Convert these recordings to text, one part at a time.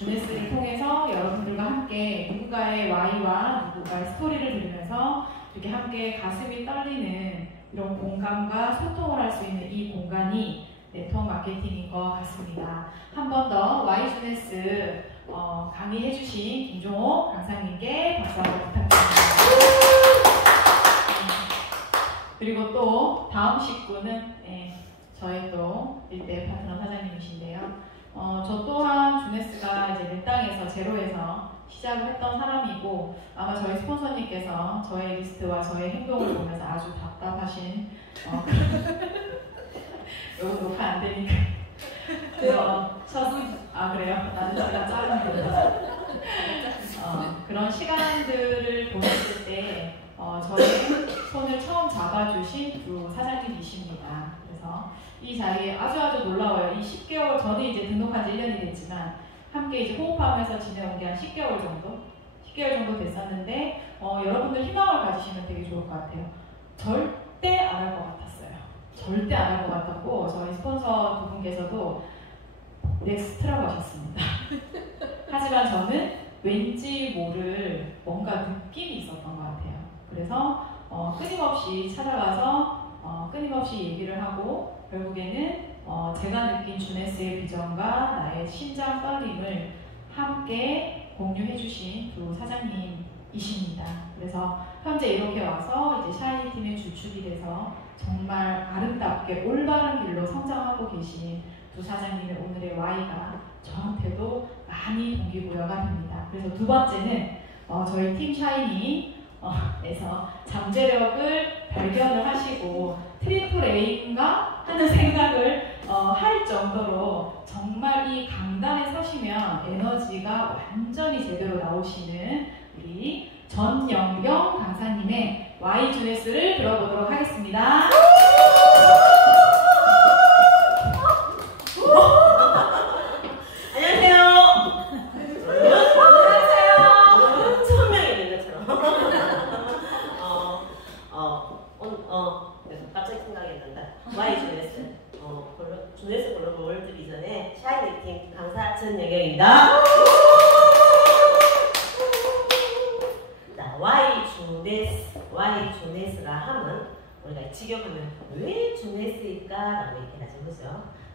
주네스를 통해서 여러분들과 함께 누군가의 Y와 누군가의 스토리를 들으면서 이렇게 함께 가슴이 떨리는 이런 공감과 소통을 할 수 있는 이 공간이 네트워크 마케팅인 것 같습니다. 한 번 더 Y 주네스 강의해주신 김종옥 강사님께 박수 한번 부탁드립니다. 그리고 또 다음 식구는 저의 또 일대 파트너 사장님이신데요. 저 또한 주네스가 이제 내 땅에서 제로에서 시작을 했던 사람이고 아마 저희 스폰서님께서 저의 리스트와 저의 행동을 보면서 아주 답답하신 요거 녹화 안 되니까 그래요? 나는 제가 짜는데 그런 시간들을 보냈을 때 저의 손을 처음 잡아주신 두 사장님이십니다. 그래서 이 자리에 아주 놀라워요. 이 10개월, 저는 이제 등록한 지 1년이 됐지만 함께 이제 호흡하면서 지내온 게 한 10개월 정도 됐었는데 여러분들 희망을 가지시면 되게 좋을 것 같아요. 절대 안 할 것 같았어요. 절대 안 할 것 같았고 저희 스폰서 두 분께서도 넥스트라고 하셨습니다. 하지만 저는 왠지 모를 뭔가 느낌이 있었던 것 같아요. 그래서 끊임없이 찾아가서 끊임없이 얘기를 하고 결국에는 제가 느낀 주네스의 비전과 나의 심장 떨림을 함께 공유해주신 두 사장님이십니다. 그래서 현재 이렇게 와서 이제 샤이니 팀의 주축이 돼서 정말 아름답게 올바른 길로 성장하고 계신 두 사장님의 오늘의 Y가 저한테도 많이 동기부여가 됩니다. 그래서 두 번째는 저희 팀 샤이니에서 잠재력을 발견을 하시고 트리플 A인가 하는 생각을 할 정도로 정말 이 강단에 서시면 에너지가 완전히 제대로 나오시는 우리 전영경 강사님의 Y 주네스를 들어보도록 하겠습니다. 주네스 글로벌 월드 비전의 샤이니 팀 강사 전영경입니다. 자, Y 주네스라 하면 우리가 직역하면 왜 주네스일까라고 얘기하죠, 그죠?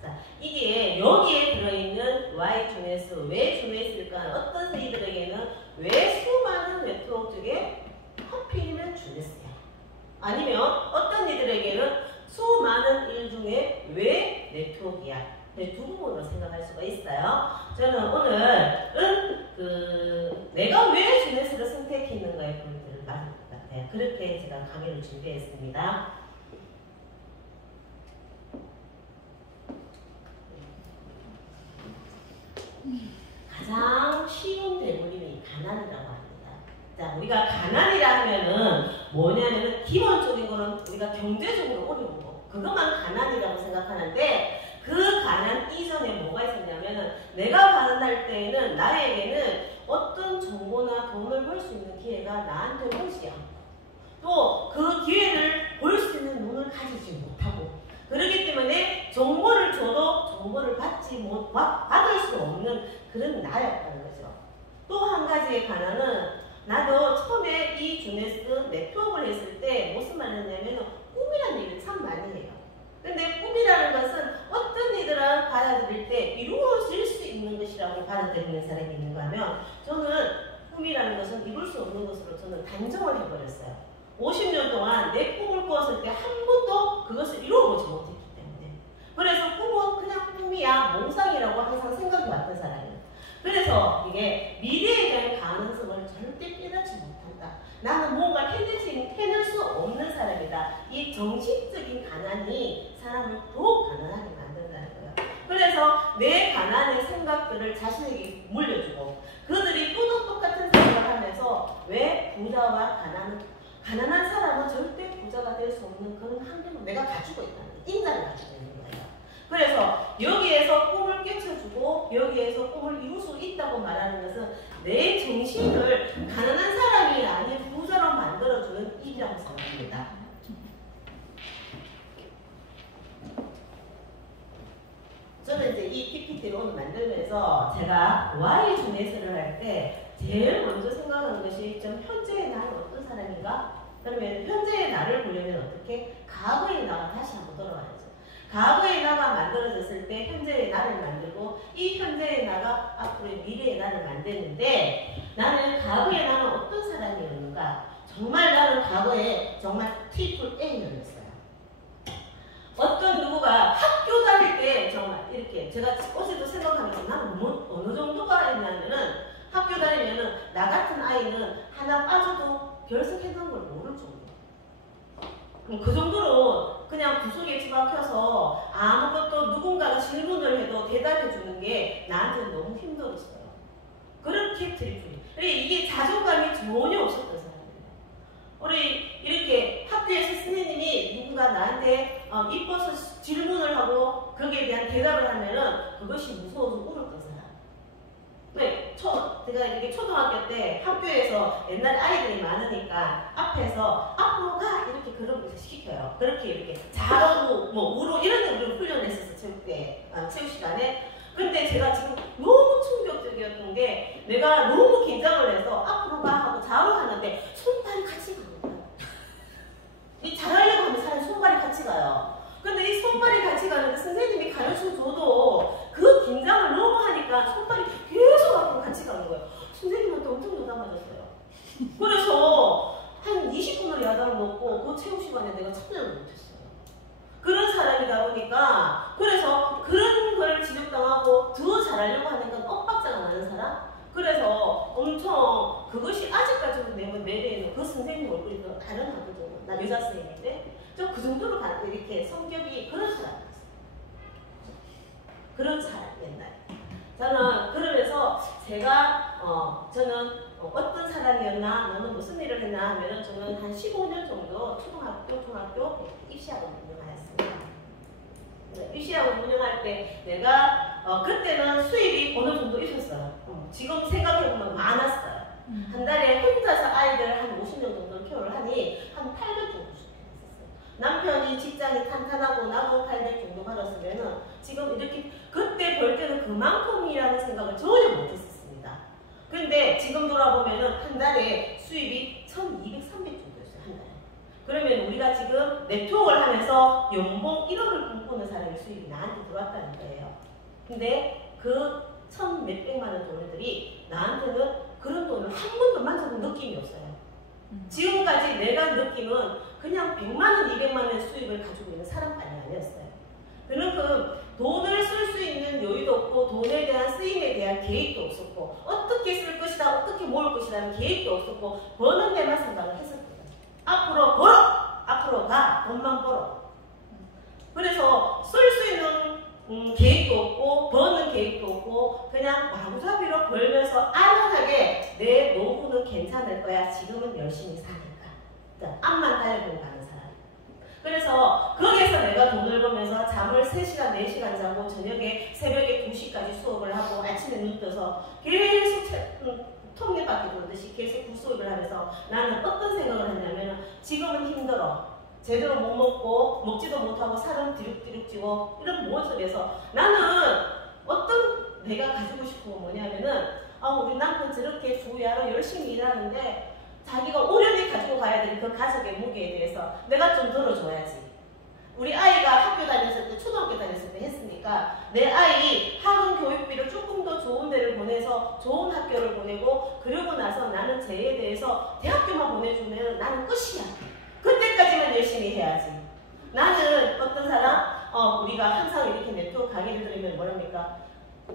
자, 이게 여기에 들어있는 Y 주네스, 왜 주네스일까? 어떤 세이들에게는 왜 수많은 네트워크 중에 하필이면 주네스야? 아니면 어떤 이들에게는 수많은 일 중에 왜 네트워크야? 두 부분으로 생각할 수가 있어요. 저는 오늘은 내가 왜 주네스를 선택했는가의 포인트를 맞을 것 같아요. 그렇게 제가 강의를 준비했습니다. 가장 쉬운 대본이 가난이라고 합니다. 자, 우리가 가난이라 하면은 뭐냐면은 기본적인 거는 우리가 경제적으로 어려운 거. 그것만 가난이라고 생각하는데 그 가난 이전에 뭐가 있었냐면은 내가 가난할 때에는 나에게는 어떤 정보나 돈을 벌 수 있는 기회가 나한테 오지 않고 또 그 기회를 볼 수 있는 눈을 가지지 못하고 그렇기 때문에 정보를 줘도 정보를 받을 수 없는 그런 나였다는 거죠. 또 한 가지의 가난은 나도 처음에 이 주네스 네트워크를 했을 때 무슨 말을 했냐면 꿈이라는 얘기를 참 많이 해요. 근데 꿈이라는 것은 어떤 이들을 받아들일 때 이루어질 수 있는 것이라고 받아들이는 사람이 있는가 하면 저는 꿈이라는 것은 이룰 수 없는 것으로 저는 단정을 해버렸어요. 50년 동안 내 꿈을 꾸었을 때 한 번도 그것을 이루어보지 못했기 때문에 그래서 꿈은 그냥 꿈이야 몽상이라고 항상 생각해 왔던 사람이에요. 그래서 이게 미래에 대한 가능성을 절대 깨닫지 못한다. 나는 뭔가 해낼 수 없는 사람이다. 이 정신적인 가난이 사람을 더욱 가난하게 만든다는 거예요. 그래서 내 가난의 생각들을 자신에게 물려주고 그들이 또 똑같은 생각을 하면서 왜 부자와 가난한 사람은 절대 부자가 될 수 없는 그런 환경을 내가 가지고 있다는 거예요. 인간을 가지고 있는 거예요. 그래서 여기에서 꿈을 깨쳐주고 여기에서 꿈을 이룰 수 있다고 말하는 것은 내 정신을 가난한 사람이 아닌 부자로 만들어주는 일이라고 생각합니다. 저는 이제 이 PPT를 오늘 만들면서 제가 Y 주내서를 할 때 제일 먼저 생각하는 것이 좀 현재의 나는 어떤 사람인가? 그러면 현재의 나를 보려면 어떻게? 과거의 나가 다시 한번 돌아와야죠. 과거의 나가 만들어졌을 때 현재의 나를 만들고 이 현재의 나가 앞으로의 미래의 나를 만드는데 나는 과거의 나는 어떤 사람이었는가? 정말 나는 과거에 정말 트리플 A였어요. 어떤 누구가 학교 다닐 때 정말 이렇게 제가 어제도 생각하면서 나는 어느 정도가 했냐면은 학교 다니면은 나 같은 아이는 하나 빠져도 결석했던 걸 모를 정도. 그 정도로 그냥 구석에 처박혀서 아무것도 누군가가 질문을 해도 대답해 주는 게 나한테는 너무 힘들었어요. 그렇게 트리플이. 이게 자존감이 전혀 없었던 사람이에요. 우리 이렇게 학교에서 선생님이 누군가 나한테 이뻐서 질문을 하고 거기에 대한 대답을 하면은 그것이 무서워서 울었던 사람. 네, 제가 이렇게 초등학교 때 학교에서 옛날 아이들이 많으니까 앞에서 앞으로 가 이렇게 그런 거 시켜요. 그렇게 이렇게 잘하고 뭐 우로 이런 우리를 훈련했었어 체육 시간에. 근데 제가 지금 너무 충격적이었던 게 내가 너무 긴장을 해서 앞으로 가 하고 좌로 하는데 손발이 같이 가는 거야. 이 잘하려고 하면 사람 손발이 같이 가요. 근데 이 손발이 같이 가는데 선생님이 가르쳐줘도 그 긴장을 너무 하니까 손발이 계속 앞으로 같이 가는 거예요. 선생님한테 엄청 야단 맞았어요. 그래서 한 20분을 야단을 먹고 그 체육 시간에 내가 참여를 못했어요. 그런 사람이다 보니까 그래서 그런 걸 지적당하고 더 잘하려고 하는 건 엇박자가 나는 사람? 그래서 엄청 그것이 아직까지도 내 내에는 그 선생님 얼굴이 다른 하거든요. 나 여자 선생님인데 저 그 정도로 이렇게 성격이 그런 사람이었어요. 그런 사람 옛날에. 저는 그러면서 제가 저는 어떤 사람이었나 너는 무슨 일을 했나 하면은 저는 한 15년 정도 초등학교, 중학교 입시학원 운영하였습니다. 입시학원 운영할 때 내가 그때는 수입이 어느 정도 있었어요. 지금 생각해보면 많았어요. 한 달에 혼자서 아이들 한 50명 정도 케어를 하니 한 800 정도 수입했었어요. 남편이 직장이 탄탄하고 나도 800 정도 받았으면은 지금 이렇게 그때 벌 때는 그만큼이라는 생각을 전혀 못했었습니다. 근데 지금 돌아보면은 한 달에 수입이 1200, 300 정도였어요. 한 달에. 그러면 우리가 지금 네트워크를 하면서 연봉 1억을 꿈꾸는 사람의 수입이 나한테 들어왔다는 거예요. 근데 그 1,몇백만 원 돈들이 나한테는 그런 돈을 한 번도 만져본 느낌이 없어요. 지금까지 내가 느낌은 그냥 100만 원, 200만 원 수입을 가지고 있는 사람만이 아니었어요. 그만큼 돈을 쓸 수 있는 여유도 없고 돈에 대한 쓰임에 대한 계획도 없었고 어떻게 쓸 것이다, 어떻게 모을 것이라는 계획도 없었고 버는 데만 생각을 했었거든요. 앞으로 벌어! 앞으로 가! 돈만 벌어. 그래서 쓸 수 있는 계획도 없고 버는 계획도 없고 그냥 마구잡이로 벌면서 안전하게 내 노후는 괜찮을 거야. 지금은 열심히 사니까. 앞만 달려보고 가는 사람. 그래서 거기에서 내가 돈을 벌면서 잠을 3시간, 4시간 자고 저녁에 새벽에 2시까지 수업을 하고 아침에 눈 떠서 계속 통일받기 돌듯이 계속 구수업을 하면서 나는 어떤 생각을 했냐면 지금은 힘들어. 제대로 못 먹고 먹지도 못하고 살은 뒤룩뒤룩 찌고 이런 모습에서 나는 어떤 내가 가지고 싶은 건 뭐냐면은 우리 남편 저렇게 주야로 열심히 일하는데 자기가 오련히 가지고 가야 되는 그 가족의 무게에 대해서 내가 좀 들어줘야지. 우리 아이가 학교 다녔을 때 초등학교 다녔을 때 했으니까 내 아이 학원 교육비를 조금 더 좋은 데를 보내서 좋은 학교를 보내고 그러고 나서 나는 쟤에 대해서 대학교만 보내주면 나는 끝이야. 그때까지만 열심히 해야지. 나는 어떤 사람? 우리가 항상 이렇게 네트워크 강의를 들으면 뭐랍니까?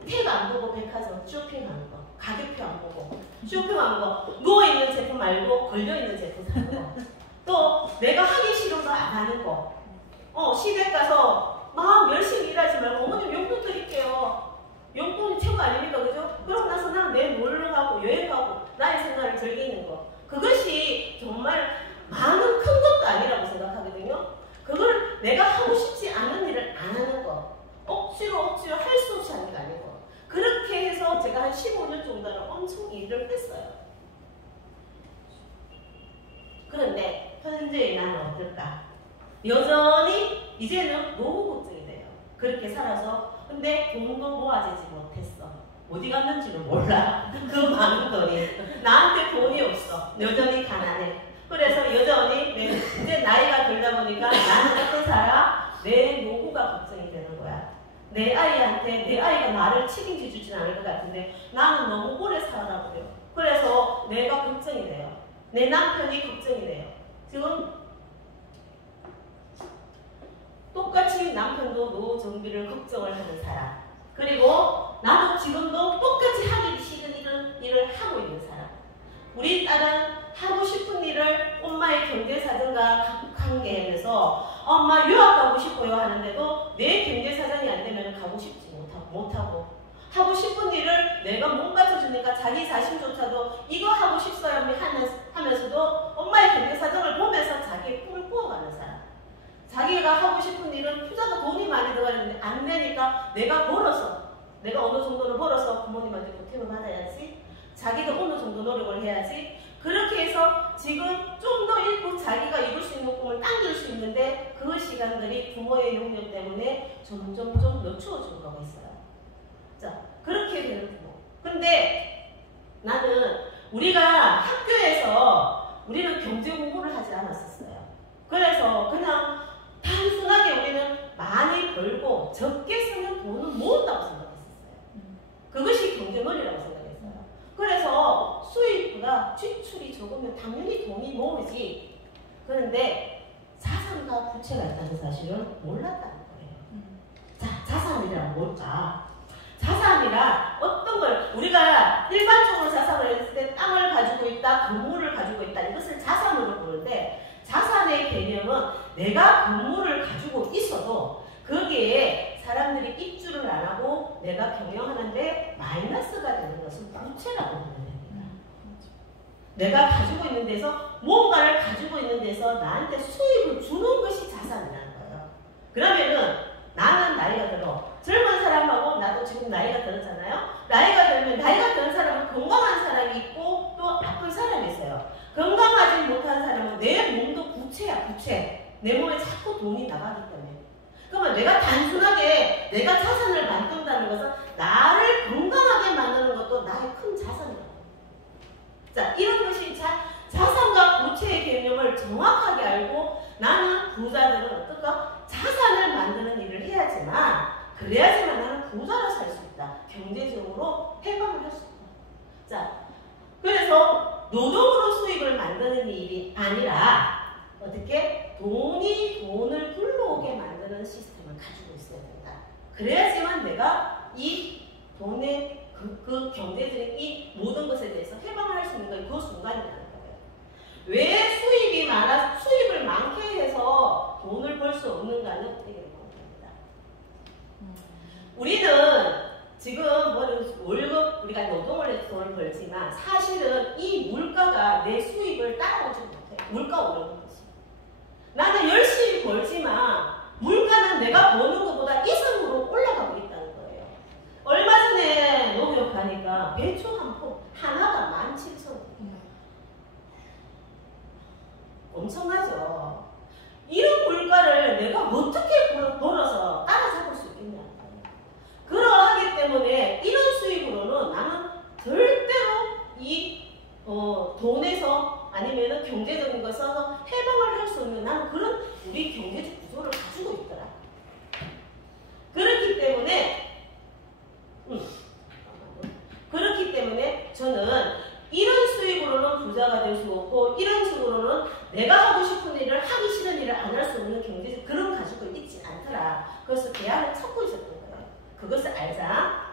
택 안 보고 백화점 쇼핑하는 거. 가격표 안 보고 쇼핑하는 거. 누워있는 제품 말고 걸려있는 제품 사는 거. 또 내가 하기 싫어서 안 하는 거. 시댁 가서 막 열심히 일하지 말고 어머님 용돈 드릴게요. 용돈이 최고 아닙니까? 그죠? 그러고 나서 난 내일 놀러 가고 여행 가고 나의 생활을 즐기는 거. 그것이 정말 많은 큰 것도 아니라고 생각하거든요. 그걸 내가 하고 싶지 않은 일을 안 하는 거. 억지로 할 수 없이 하는 게 아니고. 그렇게 해서 제가 한 15년 정도는 엄청 일을 했어요. 그런데 현재 나는 어떨까? 여전히 이제는 너무 걱정이 돼요. 그렇게 살아서 근데 돈도 모아지지 못했어. 어디 갔는지는 몰라. 그 많은 돈이. 나한테 돈이 없어. 여전히 가난해. 그래서 여전히 이제 나이가 들다 보니까 나는 어떤 사람? 내 노후가 걱정이 되는 거야. 내 아이한테 내 아이가 나를 책임져 주진 않을 것 같은데 나는 너무 오래 살아버려. 그래서 내가 걱정이 돼요. 내 남편이 걱정이 돼요. 지금 똑같이 남편도 노후 정비를 걱정을 하는 사람. 그리고 나도 지금도 똑같이 하기 싫은 일을 하고 있는 사람. 우리 딸은 하고 싶은 일을 엄마의 경제사정과 관계하면서 엄마 유학 가고 싶어요 하는데도 내 경제사정이 안 되면 가고 싶지 못하고 하고 싶은 일을 내가 못 가져주니까 자기 자신조차도 이거 하고 싶어요 하면서도 엄마의 경제사정을 보면서 자기의 꿈을 꾸어가는 사람. 자기가 하고 싶은 일은 투자가 돈이 많이 들어가는데 안 되니까 내가 어느 정도는 벌어서 부모님한테 보탬을 받아야지. 자기도 어느 정도 노력을 해야지. 그렇게 해서 지금 좀 더 일부 자기가 이룰 수 있는 꿈을 당길 수 있는데 그 시간들이 부모의 용려 때문에 점점 늦추어져 가고 있어요. 자, 그렇게 되는 부모. 근데 나는 우리가 학교에서 우리는 경제 공부를 하지 않았었어요. 그래서 그냥 단순하게 우리는 많이 벌고 적게 쓰면 돈을 모은다고 생각했었어요. 그것이 경제논리라고 생각했어요. 그래서 수입보다 지출이 적으면 당연히 돈이 모으지. 그런데 자산과 부채가 있다는 사실을 몰랐다는 거예요. 자, 자산이란 뭘까? 자산이란 어떤 걸 우리가 일반적으로 자산을 했을 때 땅을 가지고 있다, 건물을 가지고 있다 이것을 자산으로 보는데 자산의 개념은 내가 건물을 가지고 있어도 거기에 사람들이 입주를 안 하고 내가 경영하는데 마이너스가 되는 것은 부채라고 보면 됩니다. 내가 가지고 있는 데서 뭔가를 가지고 있는 데서 나한테 수입을 주는 것이 자산이라는 거예요. 그러면은 나는 나이가 들어. 젊은 사람하고 나도 지금 나이가 들었잖아요. 나이가 든 사람은 건강한 사람이 있고 또 아픈 사람이 있어요. 건강하지 못한 사람은 내 몸도 부채야, 부채. 내 몸에 자꾸 돈이 나가기 때문에. 그러면 내가 단순하게 내가 자산을 만든다는 것은 나를 건강하게 만드는 것도 나의 큰 자산이라고. 자, 이런 것이 자산과 부채의 개념을 정확하게 알고 나는 부자들은 어떨까? 자산을 만드는 일을 해야지만 그래야지만 나는 부자로 살 수 있다. 경제적으로 해방을 할 수 있다. 자, 그래서 노동으로 수익을 만드는 일이 아니라 어떻게 돈이 돈을 불러오게 만드는 시스템을 가지고 있어야 된다. 그래야지만 내가 이 돈의 그 경제적인 이 모든 것에 대해서 해방을 할 수 있는 건 그 순간이라는 거예요. 왜 수입을 많게 해서 돈을 벌 수 없는가는 얘기를 해봅니다. 우리는 지금 월급 우리가 노동을 해서 돈을 벌지만 사실은 이 물가가 내 수입을 따라오지 못해. 물가 오르는 거지. 나는 열심히 벌지만 물가는 내가 버는 것보다 이상으로 올라가고 있다는 거예요. 얼마 전에 농협 가니까 배추 한 포 하나가 17,000원. 엄청나죠? 이런 물가를 내가 어떻게 벌어서 따라잡을 수 있겠냐. 그러하기 때문에 이런 수입으로는 나는 절대로 이 돈에서 아니면 경제적인 걸 써서 해방을 할 수 없는 나는 그런 우리 경제적 구조를 가지고 있더라. 그렇기 때문에 저는 이런 수입으로는 부자가 될 수 없고 이런 식으로는 내가 하고 싶은 일을 하기 싫은 일을 안 할 수 없는 경제적 그런 가지고 있지 않더라. 그래서 대안을 찾고 있었던 거예요. 그것을 알자.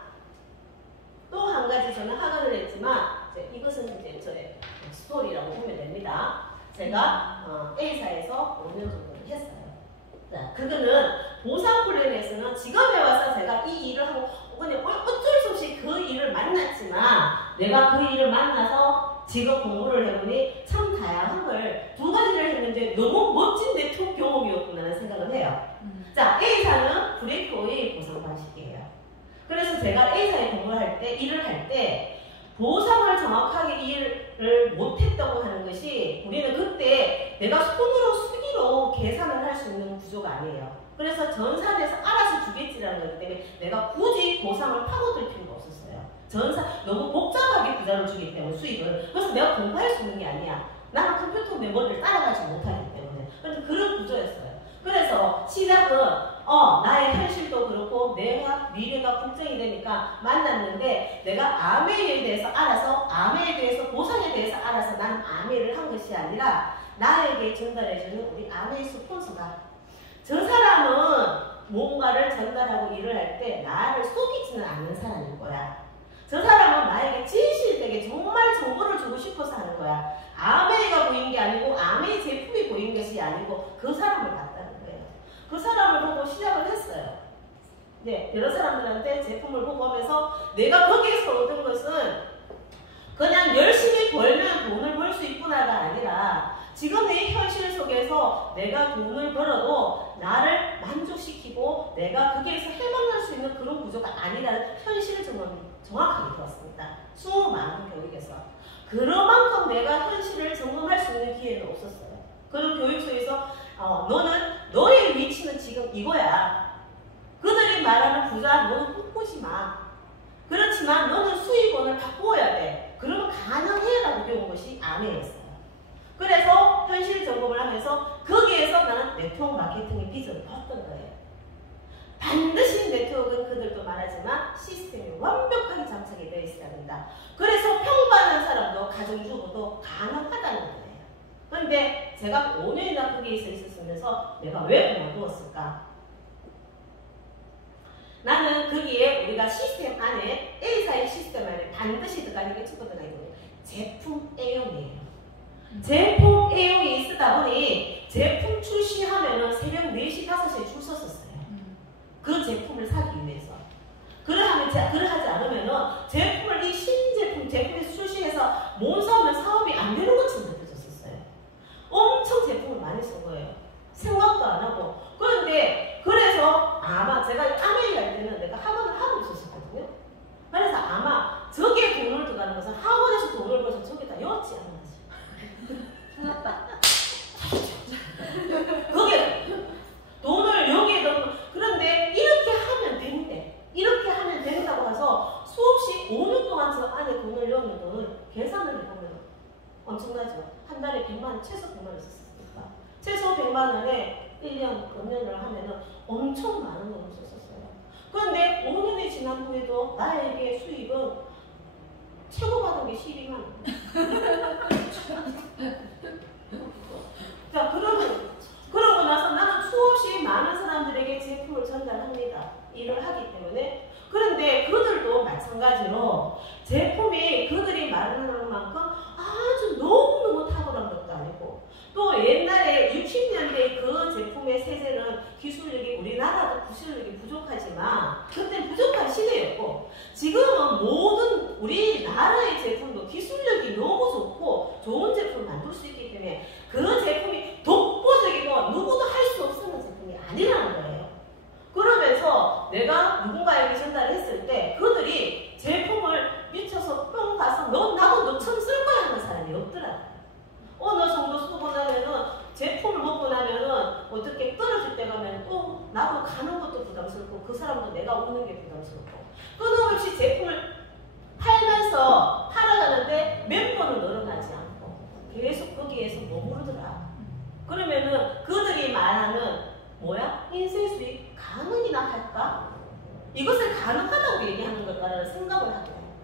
또 한 가지 저는 학원을 했지만 이것은 이제 저의 스토리라고 보면 됩니다. 제가 A사에서 5년 정도를 했어요. 자, 그거는 보상 플랜에서는 직업에 와서 제가 이 일을 하고 그냥 어쩔 수 없이 그 일을 만났지만 내가 그 일을 만나서 직업 공부를 해보니 참 다양한 걸 두 가지를 했는데 너무 멋진 네트워크 경험이었구나라는 생각을 해요. 자, A사는 브레이크 오일 보상 방식이에요. 그래서 제가 A사에 공부를 일을 할 때 보상을 정확하게 일을 못했다고 하는 것이 우리는 그때 내가 손으로 수기로 계산을 할 수 있는 구조가 아니에요. 그래서 전산에서 알아서 주겠지라는 거기 때문에 내가 굳이 보상을 파고들 필요가 없었어요. 전산 너무 복잡하게 부자를 주기 때문에 수익을. 그래서 내가 공부할 수 있는 게 아니야. 나는 컴퓨터 메모리를 따라가지 못하기 때문에. 그런 구조였어요. 그래서 시작은 나의 현실도 그렇고 내가 미래가 걱정이 되니까 만났는데 내가 아메에 대해서 알아서 아메에 대해서 보상에 대해서 알아서 나는 아메를 한 것이 아니라 나에게 전달해주는 우리 아메의 스폰서가 저 사람은 뭔가를 전달하고 일을 할 때 나를 속이지는 않는 사람인 거야. 저 사람은 나에게 진실되게 정말 정보를 주고 싶어서 하는 거야. 아메이가 보인 게 아니고 아메이 제품이 보인 것이 아니고 그 사람을 봤다는 거예요. 그 사람을 보고 시작을 했어요. 네, 여러 사람들한테 제품을 보고 하면서 내가 거기에서 얻은 것은 그냥 열심히 벌면 돈을 벌 수 있구나가 아니라 지금의 현실 속에서 내가 돈을 벌어도 나를 만족시키고 내가 거기에서 해방할 수 있는 그런 구조가 아니라는 현실을 정확하게 들었습니다. 수많은 교육에서. 그만큼 내가 현실을 점검할 수 있는 기회는 없었어요. 그런 교육 속에서 너의 위치는 지금 이거야. 그들이 말하는 부자 너는 꿈꾸지 마. 그렇지만 너는 수익원을 바꾸어야 돼. 그러면 가능해라고 배운 것이 아메였어요. 그래서 현실 점검을 하면서 거기에서 나는 네트워크 마케팅의 비전을 봤던 거예요. 반드시 네트워크는 그들도 말하지만 시스템이 완벽하게 장착이 되어 있어야 된다. 그래서 평범한 사람도 가정주부도 가능하다는 거예요. 그런데 제가 5년이나 거기에 있었으면서 내가 왜 그만두었을까? 나는 거기에 우리가 시스템 안에 A사의 시스템 안에 반드시 들어가는 게 첫 번째가 있거든요. 제품 A용이에요. 제품 A용이 있다 보니 제품 출시하면은 새벽 4시, 5시에 줄 섰었어요. 그 제품을 사기 위해서. 그러하지 않으면은 제품을 이 신제품을 출시해서 못 사면 사업이 안 되는 것처럼 느껴졌었어요. 엄청 제품을 많이 쓴 거예요. 생각도 안 하고. 그런데 그래서 아마 제가 아메이 갈 때는 내가 학원을 하고 있었거든요. 그래서 아마 저기에 돈을 들어가는 것은 학원에서 돈을 벌어서 저기다 였지 않나. 그게 돈을 여기에 넣고 그런데 이렇게 하면 된대. 이렇게 하면 된다고 해서 수없이 5년 동안 저 안에 돈을 넣는 돈을 계산을 해보면 엄청나죠. 한 달에 100만 원, 최소 100만 원 썼으니까. 최소 100만 원에 1년, 금년을 하면은 엄청 많은 돈을 썼었어요. 그런데 5년이 지난 후에도 나에게 수익은 최고 받은 게 12만 원. 자, 그러고 나서 나는 수없이 많은 사람들에게 제품을 전달합니다. 일을 하기 때문에. 그런데 그들도 마찬가지로 제품이 그들이 말하는 만큼 아주 너무너무 탁월한 것도 아니고 또 옛날에 60년대 그 제품의 세세는 기술력이 우리나라도 기술력이 부족하지만 그때 부족한 시대였고 지금은 모든 우리나라의 제품도 기술력이 너무 좋고 좋은 제품을 만들 수 있기 때문에 그 제품이 독보적이고 누구도 할 수 없는 제품이 아니라는 거예요. 그러면서 내가 누군가에게 전달을 했을 때 그들이 제품을 미쳐서 뿅 가서 나도 너처럼 쓸 거야 하는 사람이 없더라고요. 어느 정도 쓰고 나면은 제품을 먹고 나면은 어떻게 떨어질 때 가면 또 나도 가는 것도 부담스럽고 그 사람도 내가 오는 게 부담스럽고 끊임없이 제품을 팔면서 팔아가는데 멤버는 늘어나지 않고 계속 거기에서 머무르더라. 그러면은 그들이 말하는 뭐야? 인생 수익 가능이나 할까? 이것을 가능하다고 얘기하는 걸까라는 생각을 하게 됩니다.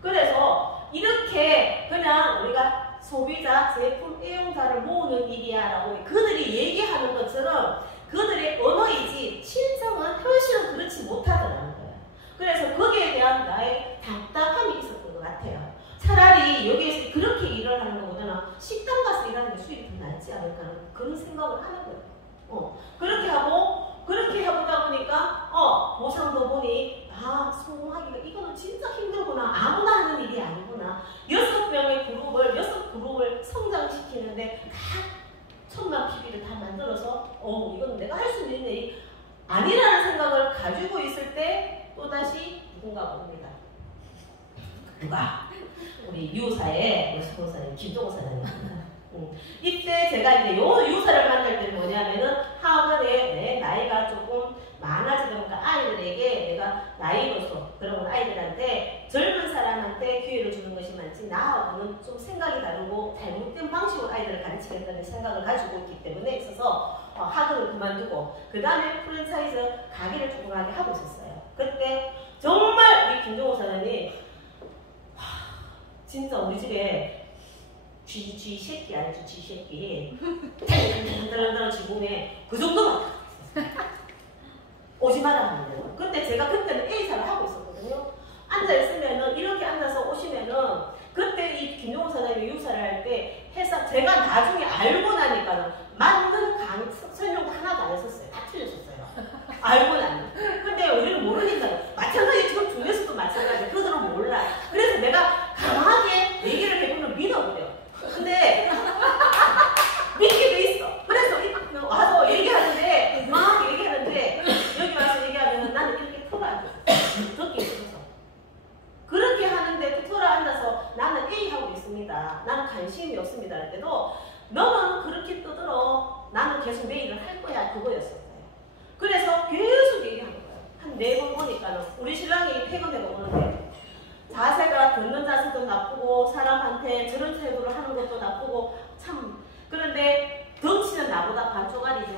그래서 이렇게 그냥 우리가 소비자, 제품, 애용자를 모으는 일이야 라고 그들이 얘기하는 것처럼 그들의 언어이지 실정은 현실은 그렇지 못하더라는 거예요. 그래서 거기에 대한 나의 답답함이 있었던 것 같아요. 차라리 여기에서 그렇게 일을 하는 것보다는 식당 가서 일하는 게 수익이 더 낫지 않을까 하는 그런 생각을 하는 거예요. 그렇게 해보다 보니까 보상도 보니 성공하기가 이거는 진짜 힘들구나. 아무나 하는 일이 아니구나. 6 그룹을 성장시키는데 각 1000만 PB를 다 만들어서 이거는 내가 할 수 있는 일이 아니라는 생각을 가지고 있을 때 또다시 누군가가 옵니다. 누가? 우리 유사의 스폰서님 김동호 사장입니다. 이때 제가 이제 요 유사를 만날 때 뭐냐면은 학원에 내 나이가 조금 많아지다 보니까 아이들에게 내가 나이로서 그런 아이들한테 젊은 사람한테 기회를 주는 것이 많지 나하고는 좀 생각이 다르고 잘못된 방식으로 아이들을 가르치겠다는 생각을 가지고 있기 때문에 있어서 학원을 그만두고 그 다음에 프랜차이즈 가게를 조그맣게 하고 있었어요. 그때 정말 우리 김종호 사장님 진짜 우리 집에 쥐 새끼 알죠? 쥐 새끼 달달달달달 지붕에 그 정도만 오지 마라 하는 거예요. 근데 제가 그때는 A사를 하고 있었거든요. 앉아있으면은 이렇게 앉아서 오시면은 그때 이 김종호 사장님이 유사를 할 때 회사 제가 나중에 알고 나니까는 맞는 강의 설명도 하나도 안 했었어요. 다 틀렸었어요. 알고 나니. 근데 우리는 모르니까요. 마찬가지 지금 중에서도 마찬가지. 그들은 몰라. 그래서 내가 강하게 얘기를 해보면 믿어버려. 근데 믿게 돼 있어. 그래서 와서 얘기하는데 막 얘기하는데 여기 와서 얘기하면 나는 이렇게 털어 앉았어. 듣기 싫어서. 그렇게 하는데 털어 앉아서 나는 A 하고 있습니다. 나는 관심이 없습니다. 할 때도 너는 그렇게 떠들어. 나는 계속 메일을 할 거야. 그거였어요. 그래서 계속 얘기하는 거예요. 한 4번 오니까는 우리 신랑이 퇴근해가 오는데 자세가 듣는 자세도 나쁘고 사람한테 저런 태도를 하는 것도 나쁘고 참 그런데 덩치는 나보다 반쪽알이죠.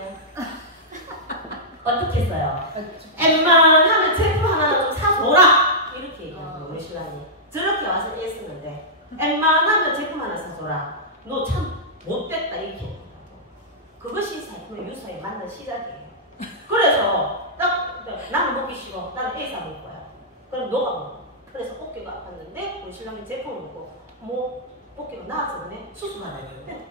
어떻게 했어요? 웬만하면 제품 하나 좀 사줘라 이렇게 얘기하고 우리 신랑이 저렇게 와서 애쓰는데 웬만하면 제품 하나 사줘라 너 참 못됐다 이렇게 얘기하고 그것이 사품의 유사에 맞는 시작이에요. 그래서 딱 나는 먹기 싫어. 나는 A사 먹을 거야. 그럼 너가 먹어. 그래서 어깨가 아팠는데 우리 신랑이 제품을 먹고 뭐 어깨가 나아졌네. 수술하라 이러는데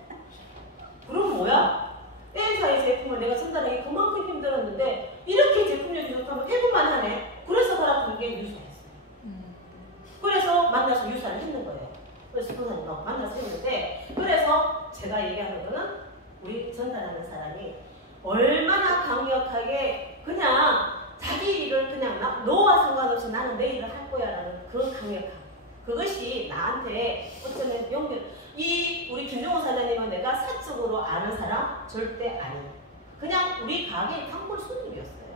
그럼 뭐야? A사의 제품을 내가 전달하기 그만큼 힘들었는데 이렇게 제품력이 좋다면 해볼만 하네. 그래서 그렇게 유사했어요. 그래서 만나서 유사를 했는 거예요. 그래서 선생님하고 만나서 했는데 그래서 제가 얘기하는 거는 우리 전달하는 사람이 얼마나 강력하게 그냥 자기 일을 그냥 너와 상관없이 나는 내 일을 할 거야 라는 그 강력함 그것이 나한테 어쩌면 연결 이 우리 김종호 사장님은 내가 사적으로 아는 사람 절대 아니에요. 그냥 우리 가게의 단골 손님이었어요.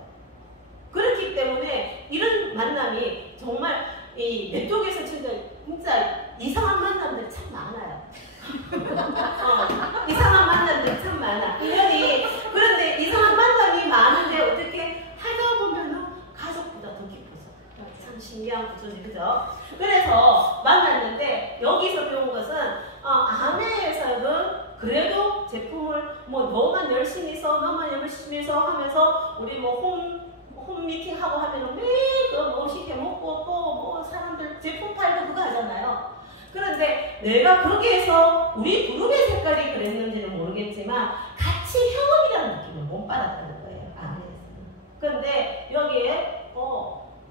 그렇기 때문에 이런 만남이 정말 이 내 쪽에서 진짜 이상한 만남들이 참 많아요. 이상한 만남들이 참 많아. 그런데 이상한 만남이 많은데 어떻게 하다 보면은 가족보다 더 깊어서 참 신기한 구조지, 그죠? 그래서 만났는데 여기서 배운 것은 아메에서는 그래도 제품을 뭐 너만 열심히 써, 너만 열심히 써 하면서 우리 뭐 홈 미팅 하고 하면은 매일 멋있게 먹고 또 뭐 사람들 제품 팔고 그거 하잖아요. 그런데 내가 거기에서 우리 그룹의 색깔이 그랬는지는 모르겠지만 같이 협업이라는 느낌을 못 받았다는 거예요. 아메에서는. 그런데 여기에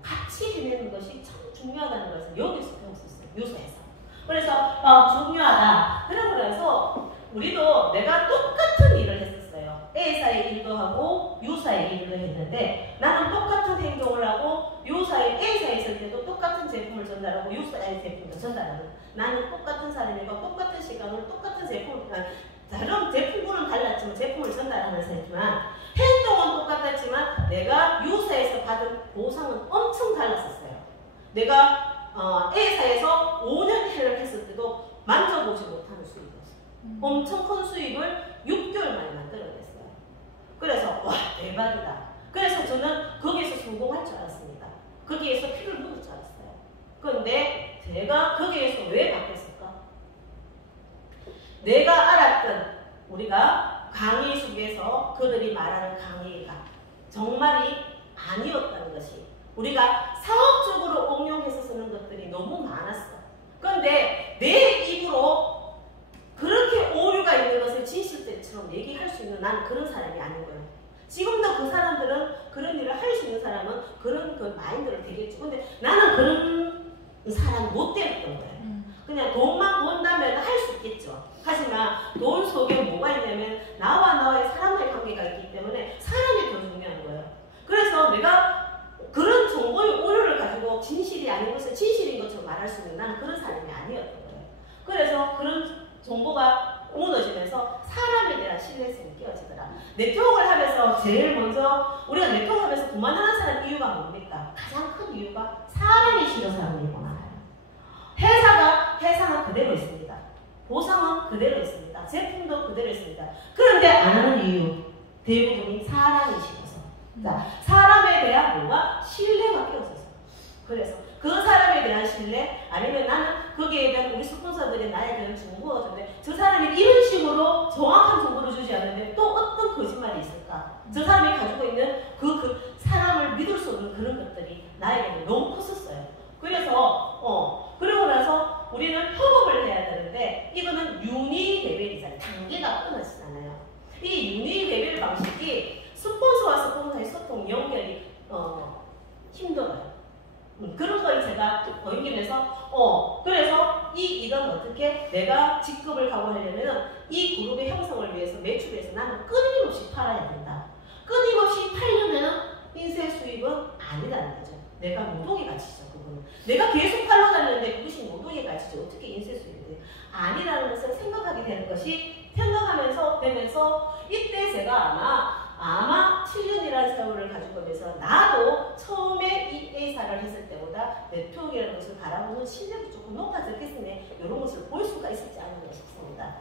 같이 지내는 것이 참 중요하다는 것을 여기서 배웠었어요. 유사에서. 그래서 중요하다. 그래서 우리도 내가 똑같은 일을 했었어요. A사의 일도 하고 U사의 일도 했는데 나는 똑같은 행동을 하고 U사의 A사에 있을 때도 똑같은 제품을 전달하고 U사의 제품을 전달하고 나는 똑같은 사람이고 똑같은 시간을 똑같은 제품을 다른 제품군은 달랐지만 제품을 전달하는 사람이지만 행동은 똑같았지만 내가 U사에서 받은 보상은 엄청 달랐었어요. 내가 A사에서 5년 일을 했을 때도 만져보지 못하는 수입이었어요. 엄청 큰 수입을 6개월 만에 만들어냈어요. 그래서 와 대박이다. 그래서 저는 거기에서 성공할 줄 알았습니다. 거기에서 피를 묻을 줄 알았어요. 그런데 제가 거기에서 왜 바뀌었을까? 내가 알았던 우리가 강의 속에서 그들이 말하는 강의가 정말이 아니었다는 것이 우리가 사업적으로 응용해서 쓰는 것들이 너무 많았어. 그런데 내 입으로 그렇게 오류가 있는 것을 진실대처럼 얘기할 수 있는 나는 그런 사람이 아닌 거예요. 지금도 그 사람들은 그런 일을 할 수 있는 사람은 그런 그 마인드를 되겠죠. 근데 나는 그런 사람이 못 되었던 거예요. 그냥 돈만 본다면 할 수 있겠죠. 하지만 돈 속에 뭐가 있냐면 나와 나와의 사람과의 관계가 있기 때문에 사람이 더 중요한 거예요. 그래서 내가 그런 정보의 오류를 가지고 진실이 아닌 것을 진실인 것처럼 말할 수 있는 나는 그런 사람이 아니었던 거예요. 그래서 그런 정보가 무너지면서 사람에 대한 신뢰성이 깨어지더라. 네트워크를 하면서 제일 먼저 우리가 네트워크 하면서 그만하는 사람 이유가 뭡니까? 가장 큰 이유가 사람이 싫어서 하는 이유가 많아요. 회사는 그대로 있습니다. 보상은 그대로 있습니다. 제품도 그대로 있습니다. 그런데 안 하는 이유 대부분이 사람이 싫어서. 자, 사람에 대한 뭐가? 신뢰가 깨어져서. 그래서 그 사람에 대한 신뢰, 아니면 나는 거기에 대한 우리 스폰서들이 나에 대한 정보가 좋은데 저 사람이 이런 식으로 정확한 정보를 주지 않는데 또 어떤 거짓말이 있을까? 저 사람이 가지고 있는 그 사람을 믿을 수 없는 그런 것들이 나에게 너무 컸었어요. 그래서 그러고 나서 우리는 협업을 해야 되는데 이거는 유니 레벨이잖아요. 단계가 끊어지잖아요. 이 유니 레벨 방식이 스폰서와 스폰서의 소통 연결이 힘들어요. 그런 걸 제가 연결해서 그래서 이건 어떻게 내가 직급을 각오하려면 이 그룹의 형성을 위해서 매출을 위해서 나는 끊임없이 팔아야 된다. 끊임없이 팔려면 인쇄 수입은 아니라는 거죠. 내가 노동의 가치죠. 그거는 내가 계속 팔러 다니는데 그것이 노동의 가치죠. 어떻게 인쇄 수입이 돼? 아니라는 것을 생각하게 되는 것이 되면서 이때 제가 아마 7년이라는 세월을 가지고 오면서 나도 처음에 이 A사를 했을 때보다 네트워크라는 것을 바라보는 실력이 조금 높아졌겠으니 이런 것을 볼 수가 있었지 않을까 싶습니다.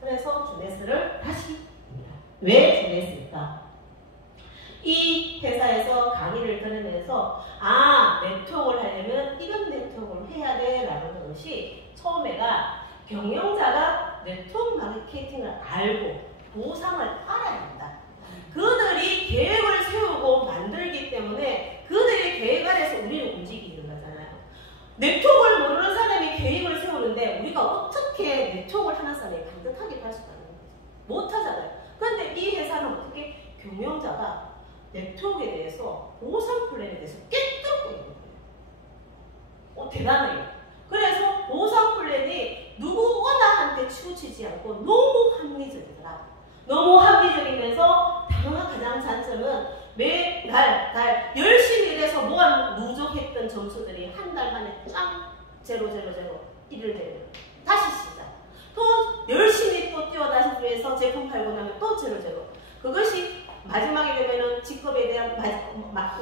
그래서 주네스를 다시 봅니다. 왜 주네스일까? 이 회사에서 강의를 들으면서 네트워크를 하려면 이런 네트워크를 해야 돼 라는 것이 처음에가 경영자가 네트워크 마케팅을 알고 보상을 알아야 한다. 그들이 계획을 세우고 만들기 때문에 그들의 계획 아래서 우리는 움직이는 거잖아요. 네트워크를 모르는 사람이 계획을 세우는데 우리가 어떻게 네트워크를 하는 사람이 반듯하게 할 수가 있는 거죠. 못하잖아요. 그런데 이 회사는 어떻게 경영자가 네트워크에 대해서 보상 플랜에 대해서 깨뚫고 있는 거예요. 대단해요. 그래서 보상 플랜이 누구나한테 치우치지 않고 너무 합리적이더라. 너무 합리적이면서 가장 장점은 매달 열심히 일해서 모아 누적했던 점수들이 한 달 만에 쫙 0, 0, 0, 1을 되는 다시 시작. 또 열심히 또 뛰어다시 위해서 제품 팔고 나면 또 0, 0. 그것이 마지막에 되면은 직급에 대한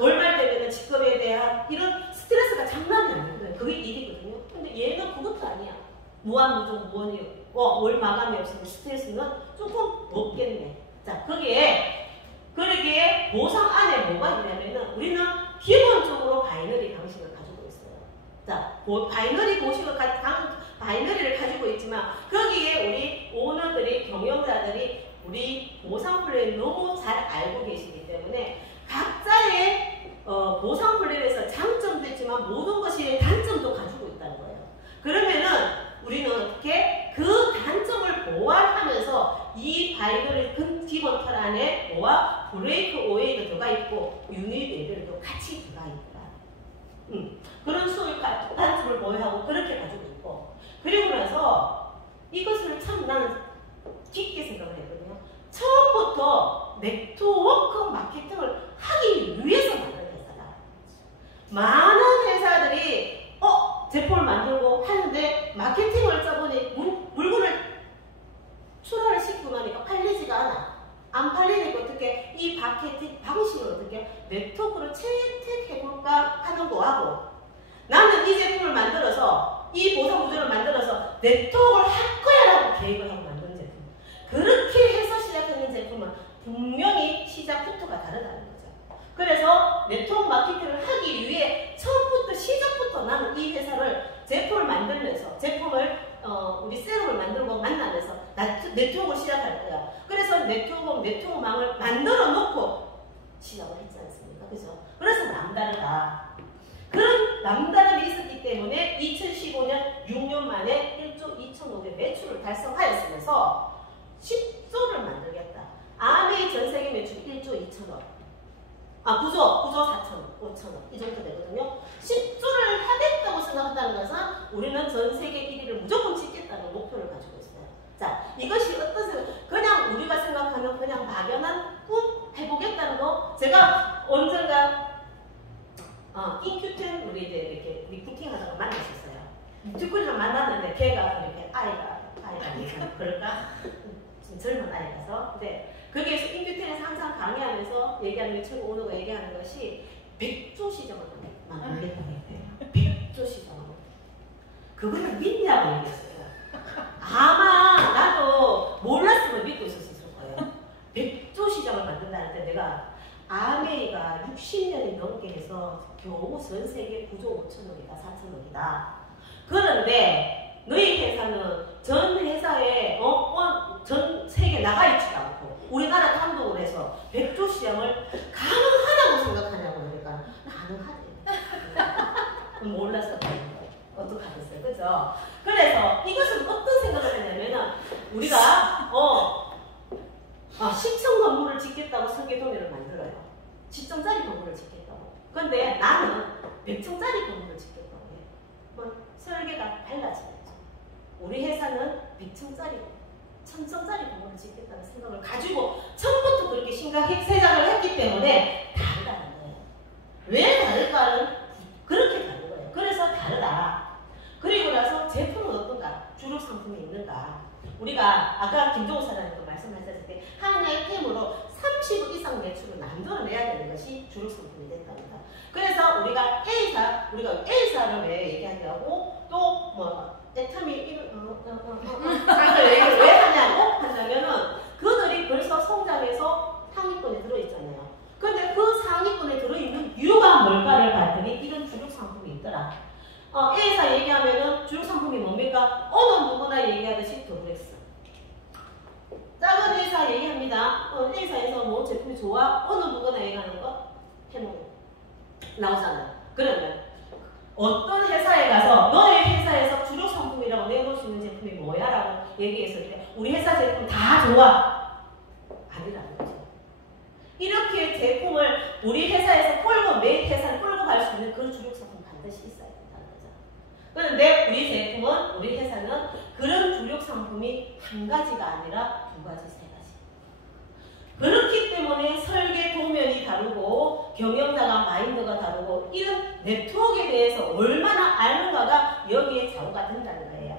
월말 되면은 직급에 대한 이런 스트레스가 장난이 아니거든요. 그게 일이거든요. 근데 얘는 그것도 아니야. 무한무종 무한이요. 월 마감이 없으면 스트레스는 조금 높겠네. 자, 그러기에 보상 안에 뭐가 있냐면은 우리는 기본적으로 바이너리 방식을 가지고 있어요. 자, 바이너리를 가지고 있지만 거기에 우리 오너들이 경영자들이 우리 보상 플랜을 너무 잘 알고 계시기 때문에 각자의 보상 플랜에서 장점도 있지만 모든 것이 단점도 가지고 있다는 거예요. 그러면은 우리는 어떻게 그 단점을 보완하면서 이 바이너리 기본 틀 안에 뭐와 브레이크 오웨이도 들어가 있고 유닛 레벨도 같이 들어가 있더라. 그런 수익 단점을 보유하고 그렇게 가지고 있고 그리고 나서 이것을 참 나는 깊게 생각을 했거든요. 처음부터 네트워크 마케팅을 하기 위해서 만든 회사다. 많은 회사들이 제품을 만들고 하는데 마케팅을 짜보니 물건을 출하를 시키고 나니까 팔리지가 않아. 안 팔리니까 어떻게 이 마케팅 방식을 어떻게 네트워크를 채택해볼까 하는 거하고 나는 이 제품을 만들어서 이 보상 구조를 만들어서 네트워크를 할 거야라고 계획을 하고 만든 제품. 그렇게 해서 시작하는 제품은 분명히 시작부터가 다르다는 거죠. 그래서 네트워크 마케팅을 하기 위해 처음부터 시작부터 나는 이 회사를 제품을 만들면서 우리 세럼을 만들고 만나면서 네트워크를 시작할 거야. 그래서 네트워크망을 만들어 놓고 시작을 했지 않습니까? 그죠? 그래서 남다르다. 그런 남다름이 있었기 때문에 2015년 6년 만에 1조 2,500 매출을 달성하였으면서 10조를 만들겠다. 아메이 전세계 매출 1조 2천억. 9조 4천억, 5천억 이 정도 되거든요. 10조를 하겠다고 생각한다는 것은 우리는 전 세계 1위를 무조건 찍겠다는 목표를 가지고 있어요. 자, 이것이 어떤 생각? 그냥 우리가 생각하는 그냥 막연한 꿈 해보겠다는 거. 제가 언젠가 인큐텐 우리 이제 이렇게 리쿠팅 하다가 만났었어요. 뒷구리랑 만났는데 걔가 이렇게 아이가 그럴까? 좀 젊은 아이라서. 근데 거기에서 인규텐에서 항상 강의하면서 얘기하는 게 최고 오너가 얘기하는 것이 100조 시장을 만들겠다고 했대요. 100조 시장을. 그거를 믿냐고 얘기했어요. 아마 나도 몰랐으면 믿고 있었을 거예요. 100조 시장을 만든다는데 내가 아메이가 60년이 넘게 해서 겨우 전 세계 9조 5천억이다 4천억이다. 그런데 너희 회사는 전 회사에 전 세계 나가 있지도 않고 우리나라 단독으로 해서 100조 시장을 가능하다고 생각하냐고. 그러니까 가능하대. 몰랐었다는 거예요. 어떡하겠어요, 그죠? 그래서 이것은 어떤 생각을 했냐면은 우리가 시청 건물을 짓겠다고 설계도면을 만들어요. 10층짜리 건물을 짓겠다고. 근데 나는 100층짜리 건물을 짓겠다고 해요. 설계가 달라지죠. 우리 회사는 100층짜리, 1000층짜리 건물을 짓겠다는 생각을 가지고 처음부터 그렇게 생각을 했기 때문에 다르다는 거예요. 왜 다를까는 그렇게 다른 거예요. 그래서 다르다. 그리고 나서 제품은 어떤가? 주력 상품이 있는가? 우리가 아까 김종우 사장님도 말씀하셨을 때 한 아이템으로 30억 이상 매출을 만들어내야 되는 것이 주력 상품이 된답니다. 그래서 우리가 A사를 왜 얘기하냐고 또 애터미 이런 얘기를 왜 하냐고 한다면은 그들이 벌써 성장해서 상위권에 들어있잖아요. 근데 그 상위권에 들어있는 이유가 뭘까를 봤더니 이런 주력 상품이 있더라. A사 얘기하면은 주력 상품이 뭡니까? 어느 누구나 얘기하듯이 더블엑스. 작은 회사 얘기합니다. A사에서 뭐 제품이 좋아? 어느 누구나 얘기하는 거? 해몽 나오잖아요. 그러면 어떤 회사에 가서 너의 회사에서 주력 상품이라고 내놓을 수 있는 제품이 뭐야? 라고 얘기했을 때 우리 회사 제품 다 좋아. 아니라는 거죠. 이렇게 제품을 우리 회사에서 매일 회사를 끌고 갈 수 있는 그런 주력 상품 반드시 있어야 된다는 거죠. 그런데 우리 회사는 그런 주력 상품이 한 가지가 아니라 두 가지, 세 가지. 그렇기 때문에 설계 도면이 다르고 경영자가 마인드가 다르고 이런 네트워크에 대해서 얼마나 아는가가 여기에 좌우가 된다는 거예요.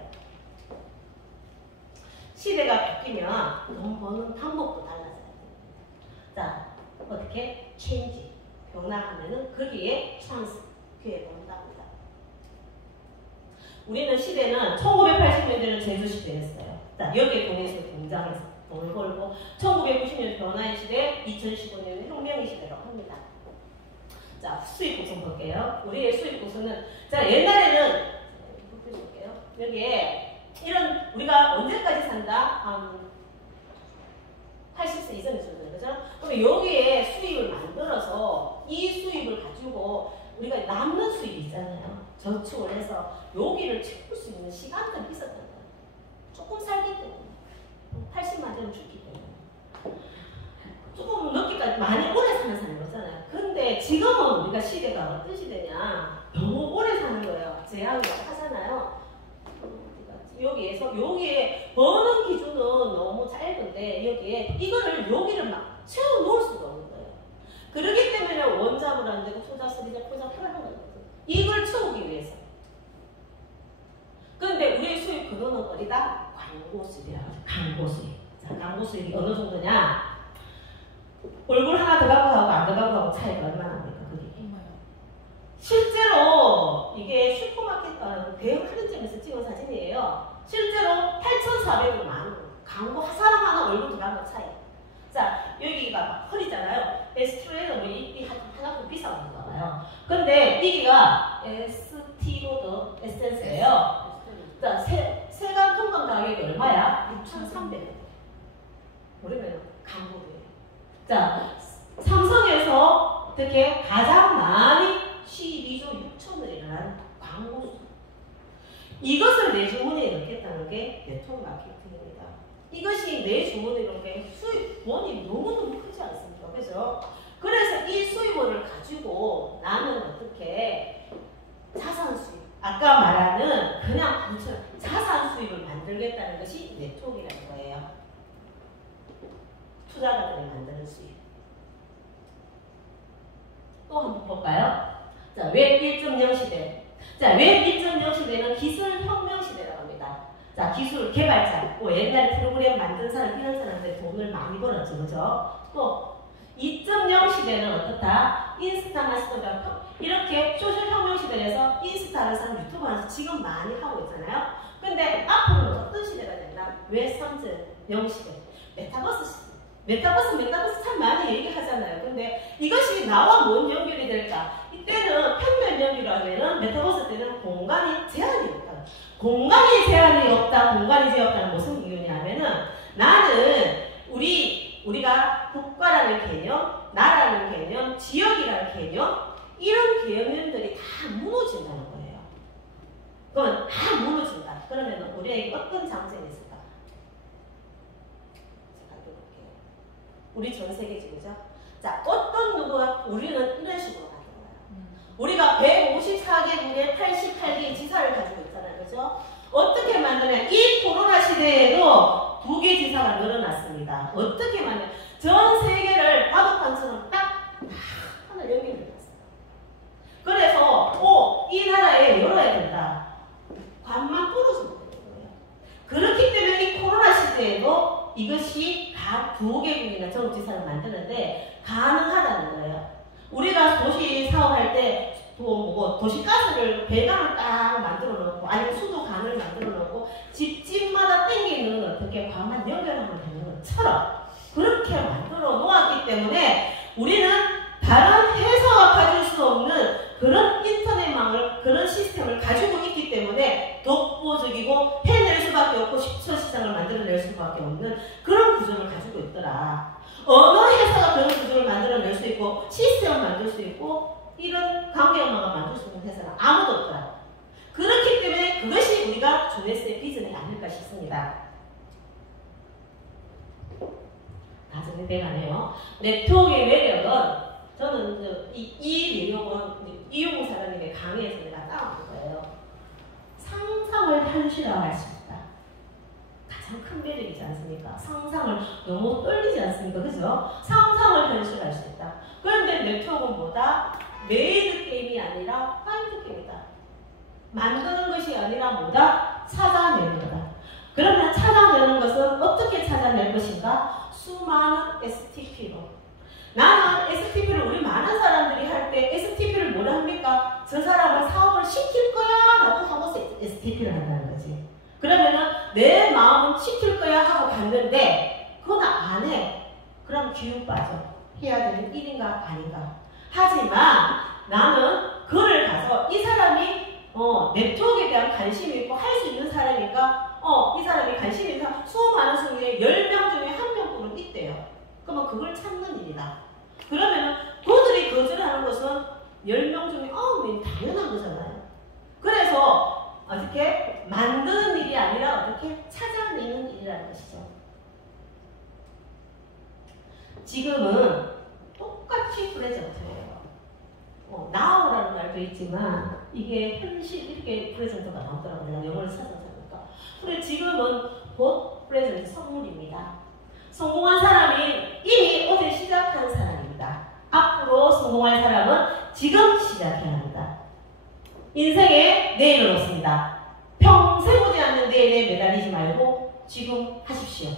시대가 바뀌면 돈 버는 방법도 달라져야 됩니다. 자, 어떻게? 체인지. 변화하면은 거기에 찬스, 기회가 온답니다. 우리는 시대는 1980년대는 제주시대였어요. 자, 여기에 돈에서 등장해서 돈을 벌고 1990년 변화의 시대, 2015년은 혁명의 시대라고 합니다. 자, 수입 구성 볼게요. 우리의 수입 구성은 자, 옛날에는 볼게요. 여기에 이런 우리가 언제까지 산다? 80세 이전에 줬잖아요. 그죠? 그럼 여기에 수입을 만들어서 이 수입을 가지고 우리가 남는 수입이 있잖아요. 저축을 해서 여기를 채울 수 있는 시간들이 있었던 거예요. 조금 살기 때문에. 80만 원 죽기 때문에. 조금 늦게까지 많이 오래 사는 사람이 없잖아요. 근데 지금은 우리가 시대가 어떤 시대냐. 너무 오래 사는 거예요. 제약이 하잖아요. 여기에 버는 기준은 너무 짧은데 여기를 막 채워 놓을 수가 없는 거예요. 그렇기 때문에 원자물 안 되고 투자, 쓰리자, 포자 필요한 거예요. 이걸 채우기 위해서. 그런데 우리의 수입 근원은 어디다? 광고 수입이라고 하죠. 광고 수입. 자, 광고 수입이 어느 정도냐? 얼굴 하나 더 갖고 하고 안 더 갖고 하고 차이가 얼마나 납니까? 그게. 실제로 이게 슈퍼마켓 대형 할인점에서 찍은 사진이에요. 실제로 8,400원 만 광고 한 사람 하나 얼굴 들어간 거 차이. 자, 여기가 허리잖아요. S2에는 뭐 이 하나도 비싼 건가 봐요. 근데 여기가 ST로드 에센스예요. 자, 세관 통관 가격이 얼마야? 6,300원. 모르면 광고비예요. 자, 삼성에서 어떻게 가장 많이 12조 6천원이라는 광고 수. 이것을 내 주머니에 넣겠다는 게 네트워크 마케팅입니다. 이것이 내 주머니에 넣게 수입원이 너무너무 크지 않습니까? 그죠? 그래서 이 수입원을 가지고 나는 어떻게 자산 수입, 아까 말하는 그냥 자산 수입을 만들겠다는 것이 네트워크라는 거예요. 투자가들이 만드는 수입. 또 한번 볼까요? 자, 웹 1.0 시대. 자, 웹 1.0 시대는 기술 혁명 시대라고 합니다. 자, 기술 개발자, 뭐 옛날 프로그램 만든 사람 이런 사람들 돈을 많이 벌었죠, 그죠? 또 2.0 시대는 어떻다? 인스타나 스토리라고 이렇게 소셜혁명 시대에서 인스타 하는 사람, 유튜브 하는 사람 지금 많이 하고 있잖아요. 근데 앞으로는 어떤 시대가 된다? 웹 3.0 시대, 메타버스 참 많이 얘기하잖아요. 근데 이것이 나와 뭔 연결이 될까? 이때는 평면 연결하면은 메타버스 때는 공간이 제한이 없다. 공간이 제한이 없다. 공간이 제한이 없다는 무슨 이유냐면은 나는 우리가 국가라는 개념, 나라는 개념, 지역이라는 개념 이런 개념들이 다 무너진다는 거예요. 그건 다 무너진다. 그러면 우리에게 어떤 장점이 있을까? 제가 해볼게요. 우리 전 세계적이죠? 자, 어떤 누구가 우리는 이런 식으로 가는 거예요. 우리가 154개국의 88개의 지사를 가지고 있잖아요. 그죠? 어떻게 만드냐? 이 코로나 시대에도 2개 지사가 늘어났습니다. 어떻게 만드냐? 전 세계를 바둑판처럼 딱 하나 연결해놨어요. 그래서 이 나라에 열어야 된다. 관만 뚫어주면 되는 거예요. 그렇기 때문에 이 코로나 시대에도 이것이 각 2개국이나 전업지사를 만드는데 가능하다는 거예요. 우리가 도시 사업할 때 도시가스를 배관을 딱 만들어 놓고 아니면 수도관을 만들어 놓고 집집마다 땡기는 어떻게 관만 연결하면 되는 것처럼 그렇게 만들어 놓았기 때문에 우리는 다른 회사가 가질 수 없는 그런 인터넷망을 그런 시스템을 가지고 있기 때문에 독보적이고 해낼 수밖에 없고 시장을 만들어낼 수밖에 없는 그런 구조를 가지고 있더라. 어느 회사가 그런 구조를 만들어낼 수 있고 시스템을 만들 수 있고 이런 관계망을 만들 수 있는 회사는 아무도 없더라. 그렇기 때문에 그것이 우리가 주네스의 비전이 아닐까 싶습니다. 다 정리돼가네요. 네트워크의 매력은 저는 이 내용은 이용우 사장님의 강의에서 내가 따온 거예요. 상상을 현실화할 수 있다. 가장 큰 매력이지 않습니까? 상상을 너무 떨리지 않습니까? 그죠? 상상을 현실화할 수 있다. 그런데 네트워크는 뭐다? 메이드 게임이 아니라 파인드 게임이다. 만드는 것이 아니라 뭐다? 찾아내는 거다. 그러면 찾아내는 것은 어떻게 찾아낼 것인가? 수많은 STP로. 나는 STP를 우리 많은 사람들이 할 때 STP를 뭐라 합니까? 저 사람을 사업을 시킬 거야 라고 하고서 STP를 한다는 거지. 그러면은 내 마음은 시킬 거야 하고 갔는데 그건 안 해. 그럼 기운 빠져. 해야 되는 일인가 아닌가. 하지만 나는 그걸 가서 이 사람이 네트워크에 대한 관심이 있고 할 수 있는 사람이니까 이 사람이 관심이 있는 사람 수많은 중에 10명 중에 1명뿐은 있대요. 그러면 그걸 찾는 일이다. 그러면 그들이 거절하는 것은 10명 중에 9명이 당연한 거잖아요. 그래서 어떻게 만드는 일이 아니라 어떻게 찾아내는 일이라는 것이죠. 지금은 똑같이 프레젠터예요. 나오라는 말도 있지만 이게 현실 이렇게 프레젠터가 나오더라고요. 내가 영어를 찾아보니까. 그래 지금은 곧 프레젠터 선물입니다. 성공한 사람이 이미 어제 시작한 사람입니다. 앞으로 성공할 사람은 지금 시작해야 합니다. 인생에 내일은 없습니다. 평생 오지 않는 내일에 매달리지 말고 지금 하십시오.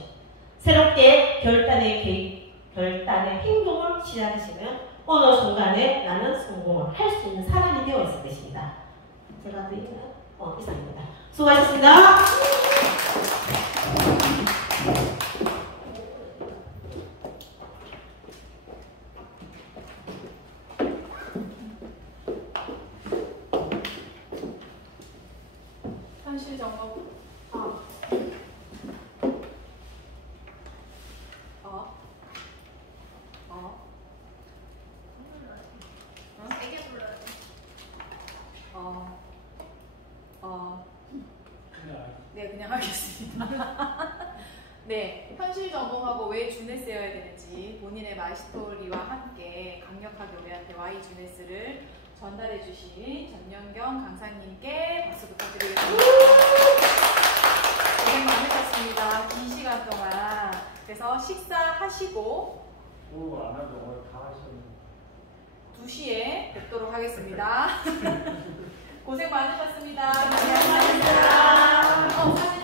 새롭게 결단의 행동을 시작하시면 어느 순간에 나는 성공을 할 수 있는 사람이 되어 있을 것입니다. 제가 그 얘기는 이상입니다. 수고하셨습니다. 현실 점검. 세게 불러야 돼. 네, 그냥 하겠습니다. 네, 현실 전공하고 왜 주네스여야 되는지 본인의 마이스토리와 함께 강력하게 우리한테 Y 주네스를 전달해 주신 전연경 강사님께 박수 부탁드리겠습니다. 고생 많으셨습니다. 긴 시간 동안. 그래서 식사하시고 안 하죠. 오늘 다 하셨는데. 2시에 뵙도록 하겠습니다. 고생 많으셨습니다. 감사합니다. 사진